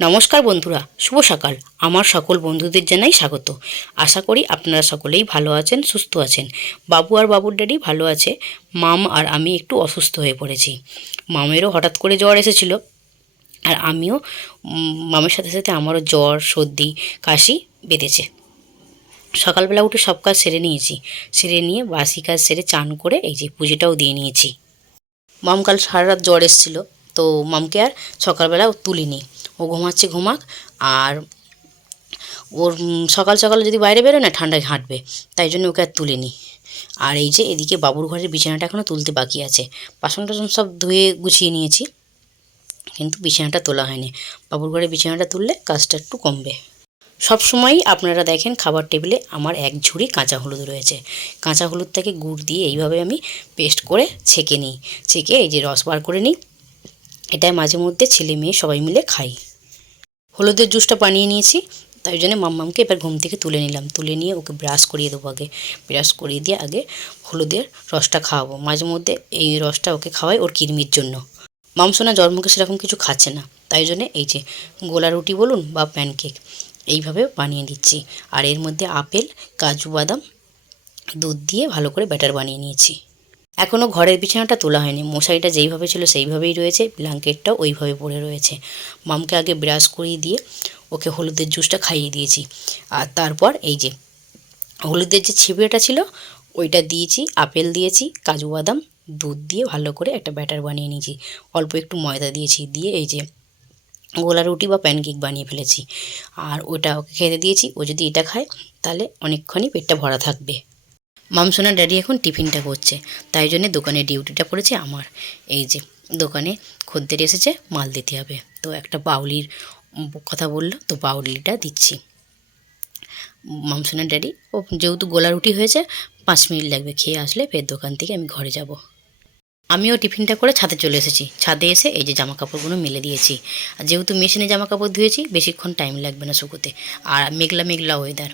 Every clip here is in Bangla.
নমস্কার বন্ধুরা, শুভ সকাল। আমার সকল বন্ধুদের জানাই স্বাগত। আশা করি আপনারা সকলেই ভালো আছেন, সুস্থ আছেন। বাবু আর বাবুর ড্যাডি ভালো আছে, মাম আর আমি একটু অসুস্থ হয়ে পড়েছি। মামেরও হঠাৎ করে জ্বর এসেছিল আর আমিও মামের সাথে সাথে আমারও জ্বর, সর্দি, কাশি বেঁধেছে। সকালবেলা উঠে সব কাজ সেরে নিয়েছি। সেরে নিয়ে বাসি কাজ সেরে চান করে এই যে পুজোটাও দিয়ে নিয়েছি। মাম কাল সারা রাত জ্বর এসেছিল, তো মামকে আর সকালবেলা তুলিনি। ও ঘুমাচ্ছে, ঘুমাক। আর ওর সকাল সকাল যদি বাইরে বেরোয় না, ঠান্ডায় হাঁটবে। তাই জন্য ওকে আর তুলিনি। আর এই যে এদিকে বাবুর ঘরের বিছানাটা এখনও তুলতে বাকি আছে। বাসন টাসন সব ধুয়ে গুছিয়ে নিয়েছি। কিন্তু বিছানাটা তোলা হয়নি। বাবুর ঘরে বিছানাটা তুললে কাজটা একটু কমবে। সব সময়ই আপনারা দেখেন খাবার টেবিলে আমার এক ঝুড়ি কাঁচা হলুদ রয়েছে। কাঁচা হলুদটাকে গুড় দিয়ে এইভাবে আমি পেস্ট করে ছেঁকে নিই। ছেঁকে এই যে রস বার করে নিই। এটাই মাঝে মধ্যে ছেলে মেয়ে সবাই মিলে খাই হলুদের জুসটা বানিয়ে নিয়েছি, তাই জন্য মাম্মামকে এবার ঘুম থেকে তুলে নিলাম। তুলে নিয়ে ওকে ব্রাশ করিয়ে দেবো আগে। ব্রাশ করিয়ে দিয়ে আগে হলুদের রসটা খাওয়াবো। মাঝে মধ্যে এই রসটা ওকে খাওয়াই ওর কিরমির জন্য। মামসোনা জন্মকে সেরকম কিছু খাচ্ছে না, তাই জন্য এই যে গোলা রুটি বলুন বা প্যানকেক এইভাবে বানিয়ে দিচ্ছি। আর এর মধ্যে আপেল, কাজু বাদাম, দুধ দিয়ে ভালো করে ব্যাটার বানিয়ে নিয়েছি। এখনও ঘরের বিছানাটা তোলা হয়নি। মশারিটা যেইভাবে ছিল সেইভাবেই রয়েছে, ব্ল্যাঙ্কেটটাও ওইভাবে পড়ে রয়েছে। মামকে আগে ব্রাশ করিয়ে দিয়ে ওকে হলুদের জুসটা খাইয়ে দিয়েছি। আর তারপর এই যে হলুদের যে ছিপড়েটা ছিল, ওইটা দিয়েছি, আপেল দিয়েছি, কাজু বাদাম, দুধ দিয়ে ভালো করে একটা ব্যাটার বানিয়ে নিয়েছি। অল্প একটু ময়দা দিয়েছি, দিয়ে এই যে গোলা রুটি বা প্যানকেক বানিয়ে ফেলেছি। আর ওটা ওকে খেতে দিয়েছি, ও যদি এটা খায় তাহলে অনেকক্ষণই পেটটা ভরা থাকবে। মামসোনা ড্যাডি এখন টিফিনটা করছে। তাই জন্যে দোকানে ডিউটিটা পড়েছে আমার। এই যে, দোকানে খদ্দের এসেছে, মাল দিতে হবে। তো একটা বাউলির কথা বলল, তো বাউলিটা দিচ্ছি। মামসোনা ড্যাডি ও যেহেতু গোলা রুটি হয়েছে, পাঁচ মিনিট লাগবে খেয়ে আসলে ফের দোকান থেকে আমি ঘরে যাব। আমিও টিফিনটা করে ছাদে চলে এসেছি। ছাদে এসে এই যে জামা কাপড়গুলো মেলে দিয়েছি। আর যেহেতু মেশিনে জামা কাপড় ধুয়েছি, বেশিক্ষণ টাইম লাগবে না শুকোতে। আর মেঘলা মেঘলা ওয়েদার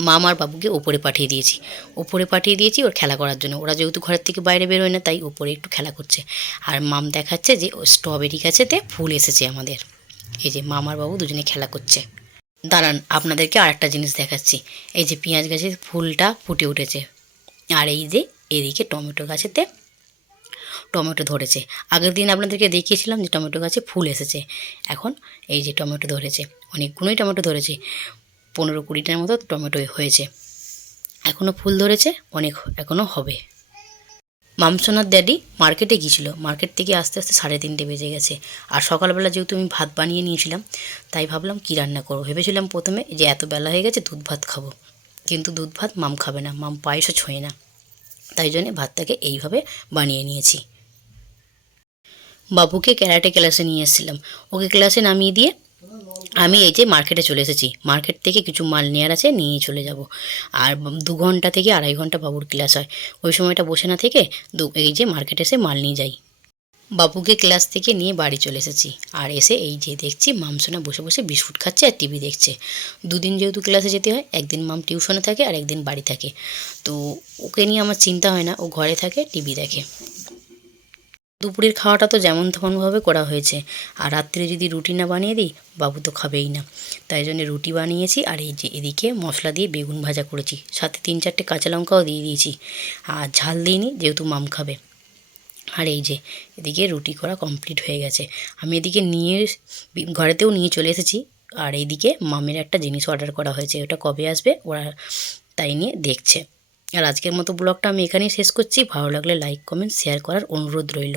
মা আমার বাবুকে ওপরে পাঠিয়ে দিয়েছি। ওপরে পাঠিয়ে দিয়েছি, ওর খেলা করার জন্য। ওরা যেহেতু ঘরের থেকে বাইরে বেরোয় না, তাই ওপরে একটু খেলা করছে। আর মাম দেখাচ্ছে যে স্ট্রবেরি গাছেতে ফুল এসেছে আমাদের। এই যে মামার বাবু দুজনে খেলা করছে। দাঁড়ান, আপনাদেরকে আরেকটা জিনিস দেখাচ্ছি। এই যে পেঁয়াজ গাছের ফুলটা ফুটে উঠেছে। আর এই যে এদিকে টমেটো গাছেতে টমেটো ধরেছে। আগের দিন আপনাদেরকে দেখিয়েছিলাম যে টমেটো গাছে ফুল এসেছে। এখন এই যে টমেটো ধরেছে। অনেকগুলোই টমেটো ধরেছে। পনেরো কুড়িটার মতো টমেটো হয়েছে। এখনও ফুল ধরেছে, অনেক এখনও হবে। মামসোনার ড্যাডি মার্কেটে গিয়েছিল। মার্কেট থেকে আস্তে আস্তে সাড়ে তিনটে বেজে গেছে। আর সকালবেলা যেহেতু আমি ভাত বানিয়ে নিয়েছিলাম, তাই ভাবলাম কী রান্না করব? ভেবেছিলাম প্রথমে যে এত বেলা হয়ে গেছে, দুধ ভাত খাব। কিন্তু দুধ ভাত মাম খাবে না, মাম পায়েসও ছোঁয় না। তাই জন্য ভাতটাকে এইভাবে বানিয়ে নিয়েছি। বাবুকে ক্যারাটে ক্লাসে নিয়ে এসেছিলাম। ওকে ক্লাসে নামিয়ে দিয়ে আমি এই যে মার্কেটে চলে এসেছি। মার্কেট থেকে কিছু মাল নেওয়ার আছে, নিয়ে চলে যাব। আর দু ঘণ্টা থেকে আড়াই ঘণ্টা বাবুর ক্লাস হয়। ওই সময়টা বসে না থেকে দু এই যে মার্কেটে এসে মাল নিয়ে যাই। বাবুকে ক্লাস থেকে নিয়ে বাড়ি চলে এসেছি। আর এসে এই যে দেখছি, মামসোনা বসে বসে বিস্কুট খাচ্ছে আর টিভি দেখছে। দুদিন যেহেতু ক্লাসে যেতে হয়, একদিন মাম টিউশনে থাকে আর একদিন বাড়ি থাকে। তো ওকে নিয়ে আমার চিন্তা হয় না, ও ঘরে থাকে টিভি দেখে। দুপুরের খাওয়াটা তো যেমন তেমনভাবে করা হয়েছে। আর রাত্রে যদি রুটি না বানিয়ে দিই, বাবু তো খাবেই না। তাই জন্য রুটি বানিয়েছি, আর এই যে এদিকে মশলা দিয়ে বেগুন ভাজা করেছি। সাথে তিন চারটে কাঁচা লঙ্কাও দিয়ে দিয়েছি। আর ঝাল দিইনি, যেহেতু মাম খাবে। আর এই যে এদিকে রুটি করা কমপ্লিট হয়ে গেছে। আমি এদিকে নিয়ে ঘরেতেও নিয়ে চলে এসেছি। আর এইদিকে মামের একটা জিনিস অর্ডার করা হয়েছে, ওটা কবে আসবে ওরা তাই নিয়ে দেখছে। আর আজকের মতো ব্লগটা আমি এখানেই শেষ করছি। ভালো লাগলে লাইক কমেন্ট শেয়ার করার অনুরোধ রইল।